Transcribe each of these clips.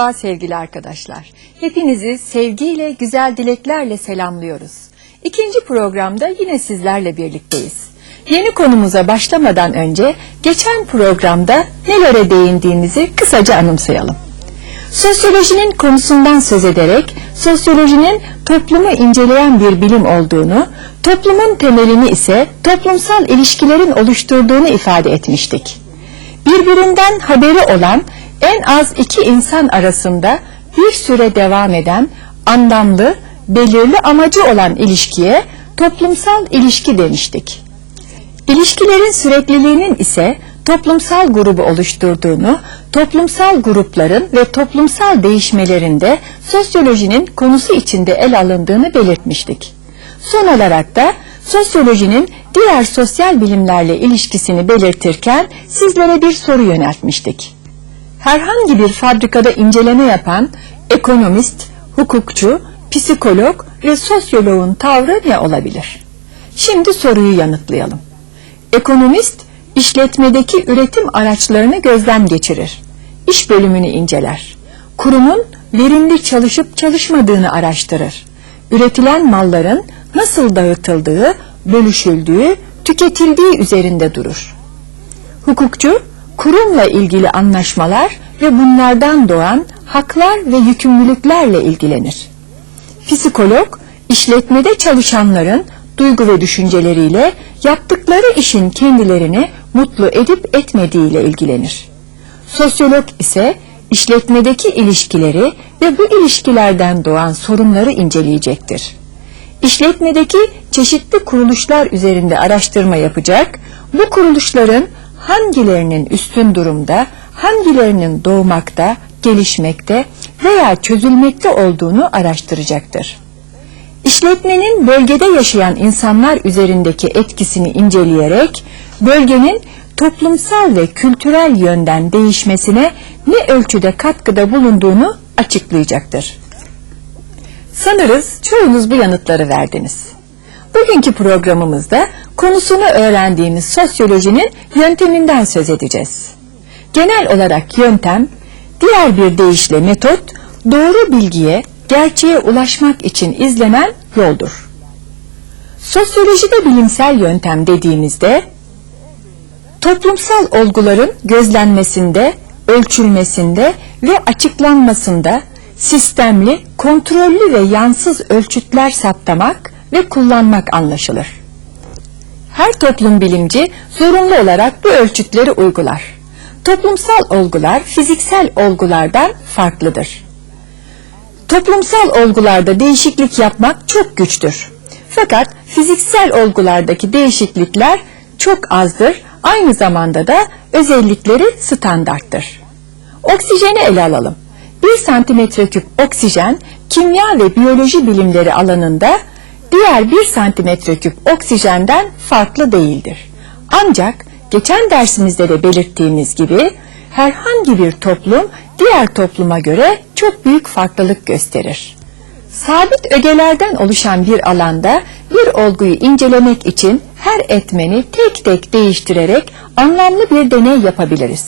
Merhaba sevgili arkadaşlar. Hepinizi sevgiyle, güzel dileklerle selamlıyoruz. İkinci programda yine sizlerle birlikteyiz. Yeni konumuza başlamadan önce geçen programda nelere değindiğimizi kısaca anımsayalım. Sosyolojinin konusundan söz ederek sosyolojinin toplumu inceleyen bir bilim olduğunu, toplumun temelini ise toplumsal ilişkilerin oluşturduğunu ifade etmiştik. Birbirinden haberi olan en az iki insan arasında bir süre devam eden anlamlı, belirli amacı olan ilişkiye toplumsal ilişki demiştik. İlişkilerin sürekliliğinin ise toplumsal grubu oluşturduğunu, toplumsal grupların ve toplumsal değişmelerinde sosyolojinin konusu içinde el alındığını belirtmiştik. Son olarak da sosyolojinin diğer sosyal bilimlerle ilişkisini belirtirken sizlere bir soru yöneltmiştik. Herhangi bir fabrikada inceleme yapan ekonomist, hukukçu, psikolog ve sosyoloğun tavrı ne olabilir? Şimdi soruyu yanıtlayalım. Ekonomist, işletmedeki üretim araçlarını gözden geçirir. İş bölümünü inceler. Kurumun verimli çalışıp çalışmadığını araştırır. Üretilen malların nasıl dağıtıldığı, bölüşüldüğü, tüketildiği üzerinde durur. Hukukçu, kurumla ilgili anlaşmalar ve bunlardan doğan haklar ve yükümlülüklerle ilgilenir. Psikolog, işletmede çalışanların duygu ve düşünceleriyle yaptıkları işin kendilerini mutlu edip etmediğiyle ilgilenir. Sosyolog ise işletmedeki ilişkileri ve bu ilişkilerden doğan sorunları inceleyecektir. İşletmedeki çeşitli kuruluşlar üzerinde araştırma yapacak, bu kuruluşların hangilerinin üstün durumda, hangilerinin doğmakta, gelişmekte veya çözülmekte olduğunu araştıracaktır. İşletmenin bölgede yaşayan insanlar üzerindeki etkisini inceleyerek bölgenin toplumsal ve kültürel yönden değişmesine ne ölçüde katkıda bulunduğunu açıklayacaktır. Sanırız çoğunuz bu yanıtları verdiniz. Bugünkü programımızda konusunu öğrendiğimiz sosyolojinin yönteminden söz edeceğiz. Genel olarak yöntem, diğer bir deyişle metot, doğru bilgiye, gerçeğe ulaşmak için izlenen yoldur. Sosyolojide bilimsel yöntem dediğimizde, toplumsal olguların gözlenmesinde, ölçülmesinde ve açıklanmasında sistemli, kontrollü ve yansız ölçütler saptamak ve kullanmak anlaşılır. Her toplum bilimci zorunlu olarak bu ölçütleri uygular. Toplumsal olgular fiziksel olgulardan farklıdır. Toplumsal olgularda değişiklik yapmak çok güçtür. Fakat fiziksel olgulardaki değişiklikler çok azdır, aynı zamanda da özellikleri standarttır. Oksijeni ele alalım. 1 santimetre küp oksijen kimya ve biyoloji bilimleri alanında diğer 1 santimetre küp oksijenden farklı değildir. Ancak geçen dersimizde de belirttiğimiz gibi herhangi bir toplum diğer topluma göre çok büyük farklılık gösterir. Sabit ögelerden oluşan bir alanda bir olguyu incelemek için her etmeni tek tek değiştirerek anlamlı bir deney yapabiliriz.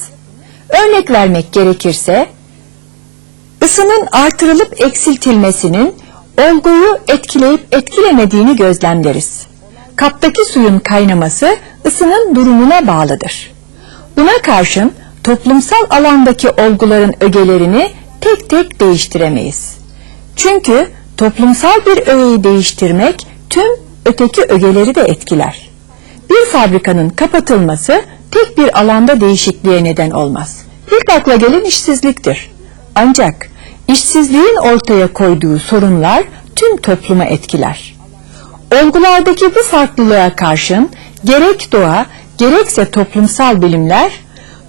Örnek vermek gerekirse, ısının artırılıp eksiltilmesinin olguyu etkileyip etkilemediğini gözlemleriz. Kaptaki suyun kaynaması ısının durumuna bağlıdır. Buna karşın toplumsal alandaki olguların ögelerini tek tek değiştiremeyiz. Çünkü toplumsal bir öğeyi değiştirmek tüm öteki ögeleri de etkiler. Bir fabrikanın kapatılması tek bir alanda değişikliğe neden olmaz. İlk akla gelen işsizliktir. Ancak işsizliğin ortaya koyduğu sorunlar tüm topluma etkiler. Olgulardaki bu farklılığa karşın gerek doğa gerekse toplumsal bilimler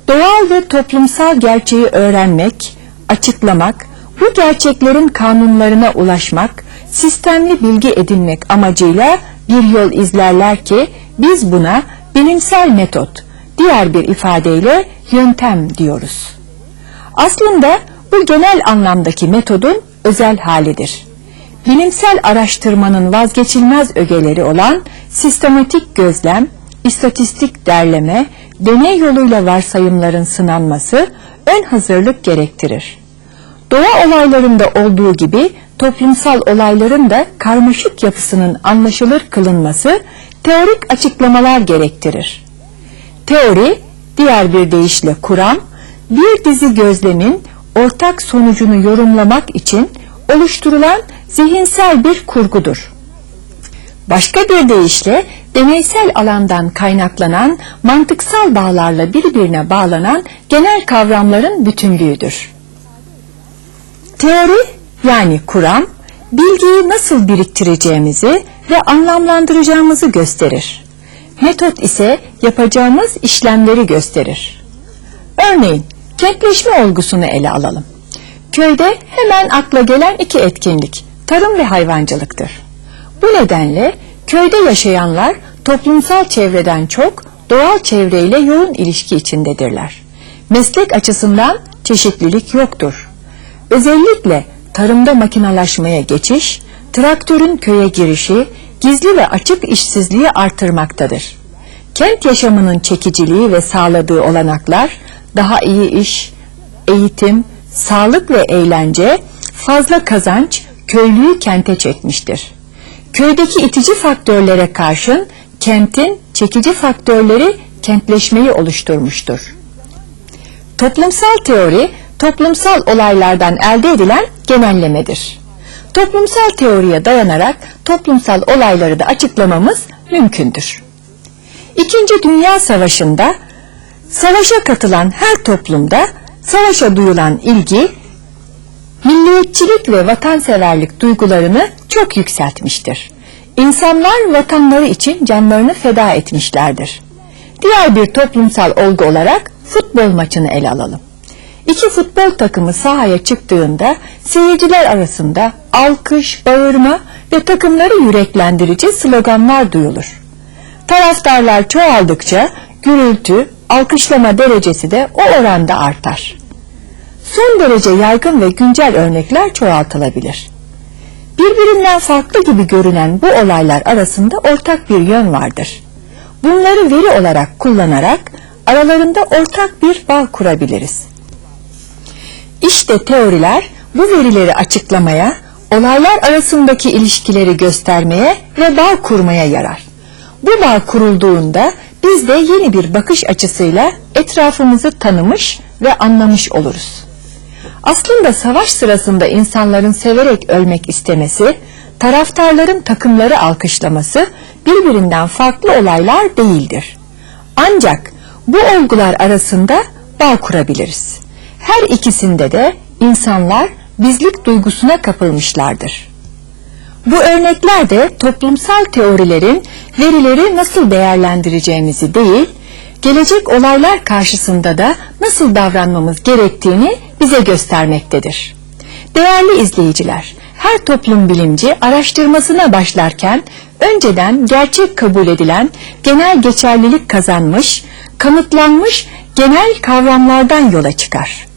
doğal ve toplumsal gerçeği öğrenmek, açıklamak, bu gerçeklerin kanunlarına ulaşmak, sistemli bilgi edinmek amacıyla bir yol izlerler ki biz buna bilimsel metot, diğer bir ifadeyle yöntem diyoruz. Aslında bu genel anlamdaki metodun özel halidir. Bilimsel araştırmanın vazgeçilmez ögeleri olan sistematik gözlem, istatistik derleme, deney yoluyla varsayımların sınanması ön hazırlık gerektirir. Doğa olaylarında olduğu gibi toplumsal olayların da karmaşık yapısının anlaşılır kılınması teorik açıklamalar gerektirir. Teori, diğer bir deyişle kuram, bir dizi gözlemin ortak sonucunu yorumlamak için oluşturulan zihinsel bir kurgudur. Başka bir deyişle deneysel alandan kaynaklanan mantıksal bağlarla birbirine bağlanan genel kavramların bütünlüğüdür. Teori yani kuram, bilgiyi nasıl biriktireceğimizi ve anlamlandıracağımızı gösterir. Metot ise yapacağımız işlemleri gösterir. Örneğin kentleşme olgusunu ele alalım. Köyde hemen akla gelen iki etkinlik, tarım ve hayvancılıktır. Bu nedenle köyde yaşayanlar toplumsal çevreden çok doğal çevreyle yoğun ilişki içindedirler. Meslek açısından çeşitlilik yoktur. Özellikle tarımda makinalaşmaya geçiş, traktörün köye girişi, gizli ve açık işsizliği artırmaktadır. Kent yaşamının çekiciliği ve sağladığı olanaklar, daha iyi iş, eğitim, sağlık ve eğlence, fazla kazanç köylüyü kente çekmiştir. Köydeki itici faktörlere karşın kentin çekici faktörleri kentleşmeyi oluşturmuştur. Toplumsal teori, toplumsal olaylardan elde edilen genellemedir. Toplumsal teoriye dayanarak toplumsal olayları da açıklamamız mümkündür. İkinci Dünya Savaşı'nda savaşa katılan her toplumda savaşa duyulan ilgi, milliyetçilik ve vatanseverlik duygularını çok yükseltmiştir. İnsanlar vatanları için canlarını feda etmişlerdir. Diğer bir toplumsal olgu olarak futbol maçını ele alalım. İki futbol takımı sahaya çıktığında seyirciler arasında alkış, bağırma ve takımları yüreklendirici sloganlar duyulur. Taraftarlar çoğaldıkça gürültü, alkışlama derecesi de o oranda artar. Son derece yaygın ve güncel örnekler çoğaltılabilir. Birbirinden farklı gibi görünen bu olaylar arasında ortak bir yön vardır. Bunları veri olarak kullanarak aralarında ortak bir bağ kurabiliriz. İşte teoriler bu verileri açıklamaya, olaylar arasındaki ilişkileri göstermeye ve bağ kurmaya yarar. Bu bağ kurulduğunda biz de yeni bir bakış açısıyla etrafımızı tanımış ve anlamış oluruz. Aslında savaş sırasında insanların severek ölmek istemesi, taraftarların takımları alkışlaması birbirinden farklı olaylar değildir. Ancak bu olgular arasında bağ kurabiliriz. Her ikisinde de insanlar bizlik duygusuna kapılmışlardır. Bu örneklerde toplumsal teorilerin verileri nasıl değerlendireceğimizi değil, gelecek olaylar karşısında da nasıl davranmamız gerektiğini bize göstermektedir. Değerli izleyiciler, her toplum bilimci araştırmasına başlarken önceden gerçek kabul edilen, genel geçerlilik kazanmış, kanıtlanmış genel kavramlardan yola çıkar.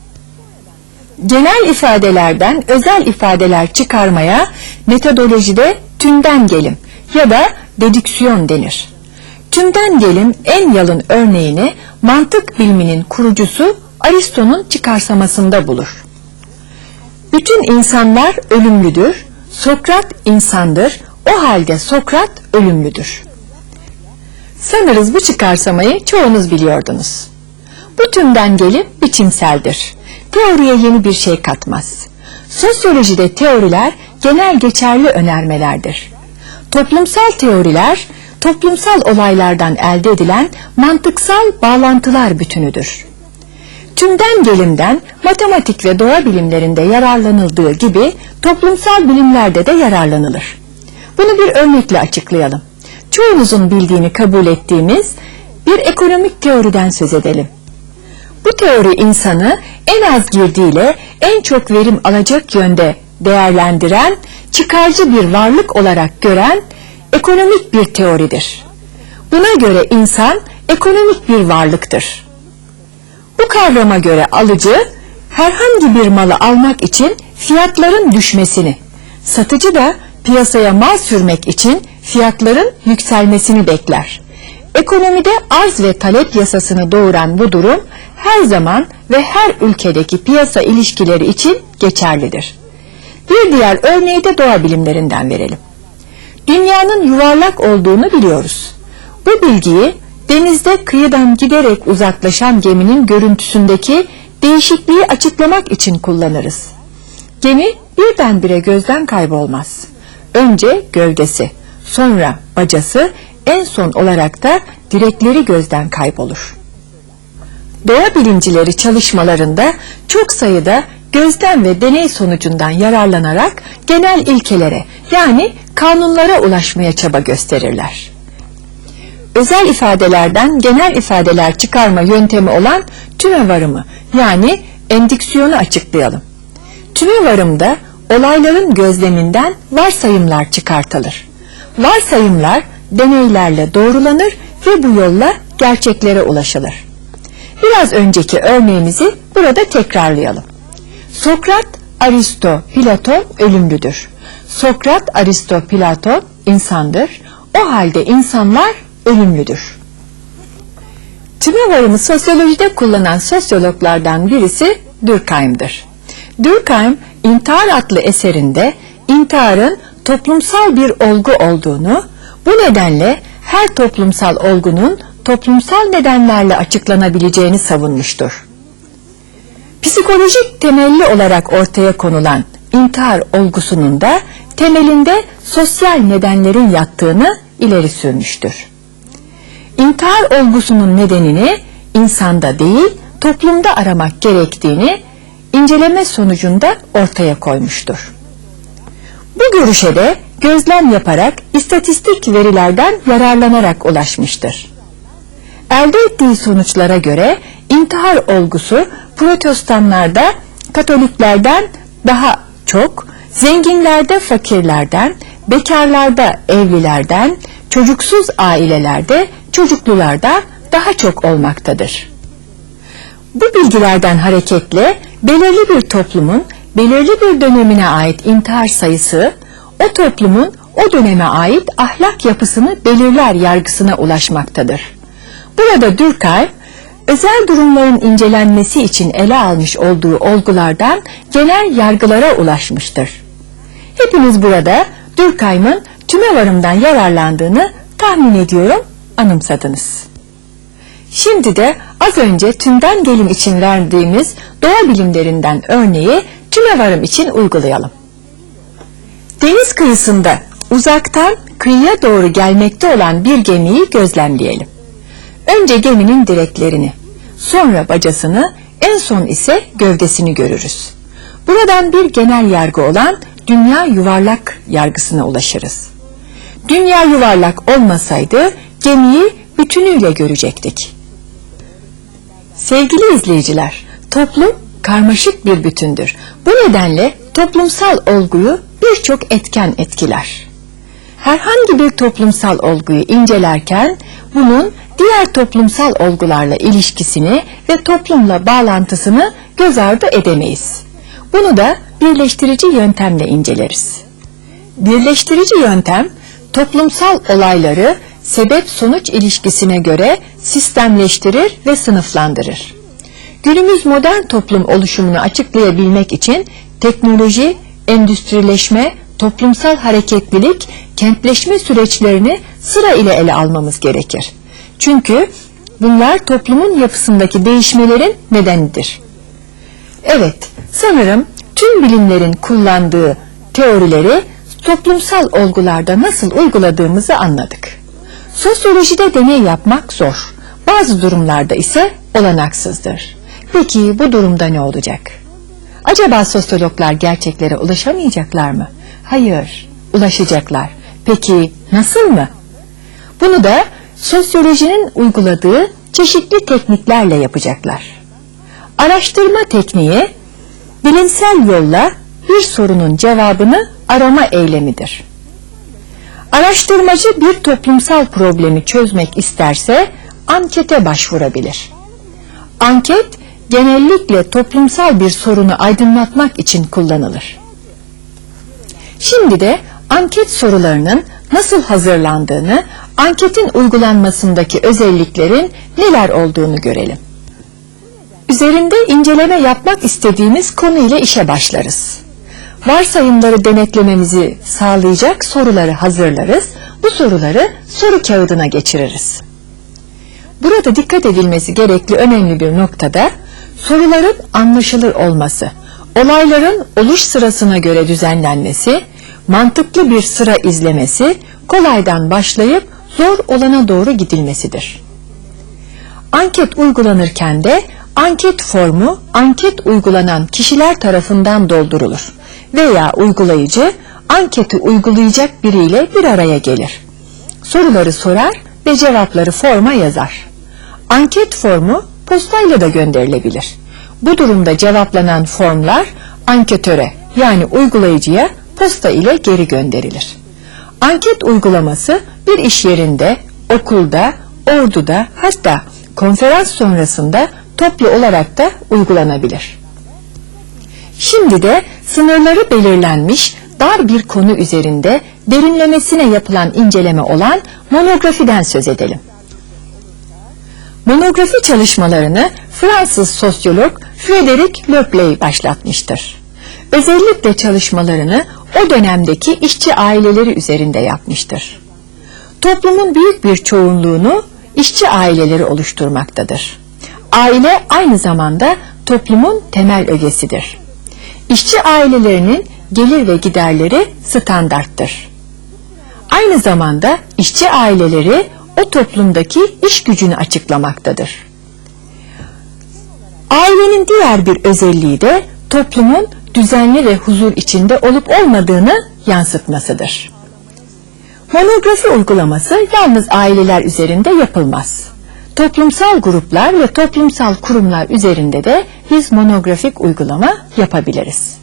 Genel ifadelerden özel ifadeler çıkarmaya metodolojide tümden gelim ya da dedüksiyon denir. Tümden gelim en yalın örneğini mantık biliminin kurucusu Aristo'nun çıkarsamasında bulur. Bütün insanlar ölümlüdür, Sokrat insandır, o halde Sokrat ölümlüdür. Sanırız bu çıkarsamayı çoğunuz biliyordunuz. Bu tümden gelim biçimseldir. Teoriye yeni bir şey katmaz. Sosyolojide teoriler genel geçerli önermelerdir. Toplumsal teoriler, toplumsal olaylardan elde edilen mantıksal bağlantılar bütünüdür. Tümden gelimden matematik ve doğa bilimlerinde yararlanıldığı gibi toplumsal bilimlerde de yararlanılır. Bunu bir örnekle açıklayalım. Çoğumuzun bildiğini kabul ettiğimiz bir ekonomik teoriden söz edelim. Bu teori insanı en az girdiğiyle en çok verim alacak yönde değerlendiren, çıkarcı bir varlık olarak gören ekonomik bir teoridir. Buna göre insan ekonomik bir varlıktır. Bu kavrama göre alıcı herhangi bir malı almak için fiyatların düşmesini, satıcı da piyasaya mal sürmek için fiyatların yükselmesini bekler. Ekonomide arz ve talep yasasını doğuran bu durum her zaman ve her ülkedeki piyasa ilişkileri için geçerlidir. Bir diğer örneği de doğa bilimlerinden verelim. Dünyanın yuvarlak olduğunu biliyoruz. Bu bilgiyi denizde kıyıdan giderek uzaklaşan geminin görüntüsündeki değişikliği açıklamak için kullanırız. Gemi birdenbire gözden kaybolmaz. Önce gövdesi, sonra bacası, en son olarak da direkleri gözden kaybolur. Doğa bilimcileri çalışmalarında çok sayıda gözlem ve deney sonucundan yararlanarak genel ilkelere yani kanunlara ulaşmaya çaba gösterirler. Özel ifadelerden genel ifadeler çıkarma yöntemi olan tümevarımı yani endüksiyonu açıklayalım. Tümevarımda olayların gözleminden varsayımlar çıkartılır. Varsayımlar deneylerle doğrulanır ve bu yolla gerçeklere ulaşılır. Biraz önceki örneğimizi burada tekrarlayalım. Sokrat, Aristo, Platon ölümlüdür. Sokrat, Aristo, Platon insandır. O halde insanlar ölümlüdür. Tümevarımı sosyolojide kullanan sosyologlardan birisi Durkheim'dir. Durkheim, İntihar adlı eserinde intiharın toplumsal bir olgu olduğunu, bu nedenle her toplumsal olgunun toplumsal nedenlerle açıklanabileceğini savunmuştur. Psikolojik temelli olarak ortaya konulan intihar olgusunun da temelinde sosyal nedenlerin yattığını ileri sürmüştür. İntihar olgusunun nedenini insanda değil toplumda aramak gerektiğini inceleme sonucunda ortaya koymuştur. Bu görüşe de gözlem yaparak istatistik verilerden yararlanarak ulaşmıştır. Elde ettiği sonuçlara göre intihar olgusu protestanlarda katoliklerden daha çok, zenginlerde fakirlerden, bekarlarda evlilerden, çocuksuz ailelerde çocuklularda daha çok olmaktadır. Bu bilgilerden hareketle belirli bir toplumun belirli bir dönemine ait intihar sayısı o toplumun o döneme ait ahlak yapısını belirler yargısına ulaşmaktadır. Burada Durkheim özel durumların incelenmesi için ele almış olduğu olgulardan genel yargılara ulaşmıştır. Hepiniz burada Durkheim'ın tümevarımdan yararlandığını tahmin ediyorum anımsadınız. Şimdi de az önce tümden gelim için verdiğimiz doğa bilimlerinden örneği tümevarım için uygulayalım. Deniz kıyısında uzaktan kıyıya doğru gelmekte olan bir gemiyi gözlemleyelim. Önce geminin direklerini, sonra bacasını, en son ise gövdesini görürüz. Buradan bir genel yargı olan dünya yuvarlak yargısına ulaşırız. Dünya yuvarlak olmasaydı gemiyi bütünüyle görecektik. Sevgili izleyiciler, toplum karmaşık bir bütündür. Bu nedenle toplumsal olguyu birçok etken etkiler. Herhangi bir toplumsal olguyu incelerken bunun diğer toplumsal olgularla ilişkisini ve toplumla bağlantısını göz ardı edemeyiz. Bunu da birleştirici yöntemle inceleriz. Birleştirici yöntem toplumsal olayları sebep-sonuç ilişkisine göre sistemleştirir ve sınıflandırır. Günümüz modern toplum oluşumunu açıklayabilmek için teknoloji, endüstrileşme, toplumsal hareketlilik, kentleşme süreçlerini sıra ile ele almamız gerekir. Çünkü bunlar toplumun yapısındaki değişmelerin nedenidir. Evet, sanırım tüm bilimlerin kullandığı teorileri toplumsal olgularda nasıl uyguladığımızı anladık. Sosyolojide deney yapmak zor. Bazı durumlarda ise olanaksızdır. Peki bu durumda ne olacak? Acaba sosyologlar gerçeklere ulaşamayacaklar mı? Hayır, ulaşacaklar. Peki nasıl mı? Bunu da sosyolojinin uyguladığı çeşitli tekniklerle yapacaklar. Araştırma tekniği bilimsel yolla bir sorunun cevabını arama eylemidir. Araştırmacı bir toplumsal problemi çözmek isterse ankete başvurabilir. Anket genellikle toplumsal bir sorunu aydınlatmak için kullanılır. Şimdi de anket sorularının nasıl hazırlandığını, anketin uygulanmasındaki özelliklerin neler olduğunu görelim. Üzerinde inceleme yapmak istediğimiz konu ile işe başlarız. Varsayımları denetlememizi sağlayacak soruları hazırlarız. Bu soruları soru kağıdına geçiririz. Burada dikkat edilmesi gerekli önemli bir noktada soruların anlaşılır olması, olayların oluş sırasına göre düzenlenmesi, mantıklı bir sıra izlemesi, kolaydan başlayıp zor olana doğru gidilmesidir. Anket uygulanırken de anket formu anket uygulanan kişiler tarafından doldurulur veya uygulayıcı anketi uygulayacak biriyle bir araya gelir. Soruları sorar ve cevapları forma yazar. Anket formu postayla da gönderilebilir. Bu durumda cevaplanan formlar anketöre yani uygulayıcıya posta ile geri gönderilir. Anket uygulaması bir iş yerinde, okulda, orduda hatta konferans sonrasında toplu olarak da uygulanabilir. Şimdi de sınırları belirlenmiş dar bir konu üzerinde derinlemesine yapılan inceleme olan monografiden söz edelim. Monografi çalışmalarını Fransız sosyolog Frédéric Lepley başlatmıştır. Özellikle çalışmalarını o dönemdeki işçi aileleri üzerinde yapmıştır. Toplumun büyük bir çoğunluğunu işçi aileleri oluşturmaktadır. Aile aynı zamanda toplumun temel ögesidir. İşçi ailelerinin gelir ve giderleri standarttır. Aynı zamanda işçi aileleri o toplumdaki iş gücünü açıklamaktadır. Ailenin diğer bir özelliği de toplumun düzenli ve huzur içinde olup olmadığını yansıtmasıdır. Monografi uygulaması yalnız aileler üzerinde yapılmaz. Toplumsal gruplar ve toplumsal kurumlar üzerinde de biz monografik uygulama yapabiliriz.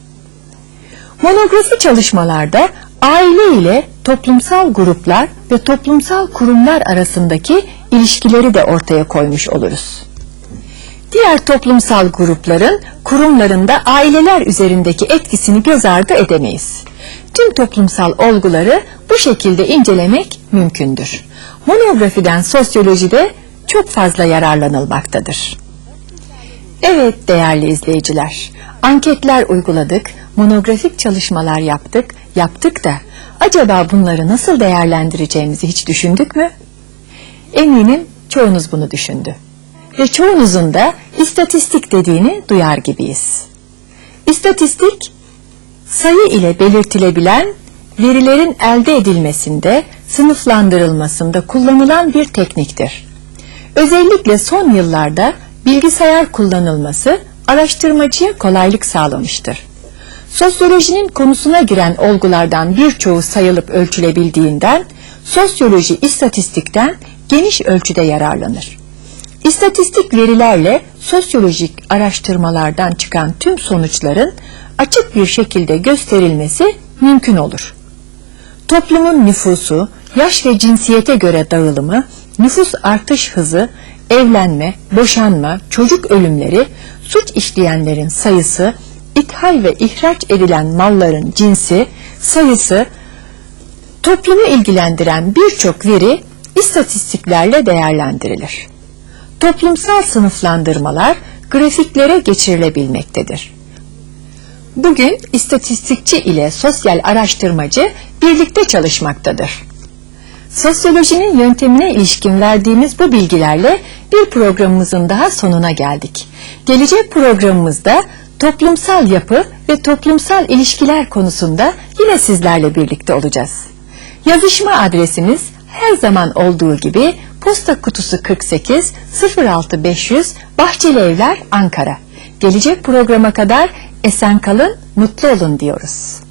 Monografi çalışmalarda aile ile toplumsal gruplar ve toplumsal kurumlar arasındaki ilişkileri de ortaya koymuş oluruz. Diğer toplumsal grupların kurumlarında aileler üzerindeki etkisini göz ardı edemeyiz. Tüm toplumsal olguları bu şekilde incelemek mümkündür. Monografiden sosyolojide çok fazla yararlanılmaktadır. Evet değerli izleyiciler, anketler uyguladık, monografik çalışmalar yaptık, yaptık da acaba bunları nasıl değerlendireceğimizi hiç düşündük mü? Eminim çoğunuz bunu düşündü. Ve çoğunuzun da istatistik dediğini duyar gibiyiz. İstatistik, sayı ile belirtilebilen verilerin elde edilmesinde, sınıflandırılmasında kullanılan bir tekniktir. Özellikle son yıllarda bilgisayar kullanılması araştırmacıya kolaylık sağlamıştır. Sosyolojinin konusuna giren olgulardan birçoğu sayılıp ölçülebildiğinden sosyoloji istatistikten geniş ölçüde yararlanır. İstatistik verilerle sosyolojik araştırmalardan çıkan tüm sonuçların açık bir şekilde gösterilmesi mümkün olur. Toplumun nüfusu, yaş ve cinsiyete göre dağılımı, nüfus artış hızı, evlenme, boşanma, çocuk ölümleri, suç işleyenlerin sayısı, ithal ve ihraç edilen malların cinsi, sayısı, toplumu ilgilendiren birçok veri istatistiklerle değerlendirilir. Toplumsal sınıflandırmalar grafiklere geçirilebilmektedir. Bugün istatistikçi ile sosyal araştırmacı birlikte çalışmaktadır. Sosyolojinin yöntemine ilişkin verdiğimiz bu bilgilerle bir programımızın daha sonuna geldik. Gelecek programımızda toplumsal yapı ve toplumsal ilişkiler konusunda yine sizlerle birlikte olacağız. Yazışma adresimiz her zaman olduğu gibi posta kutusu 48 06500 Bahçeli Evler Ankara. Gelecek programa kadar esen kalın, mutlu olun diyoruz.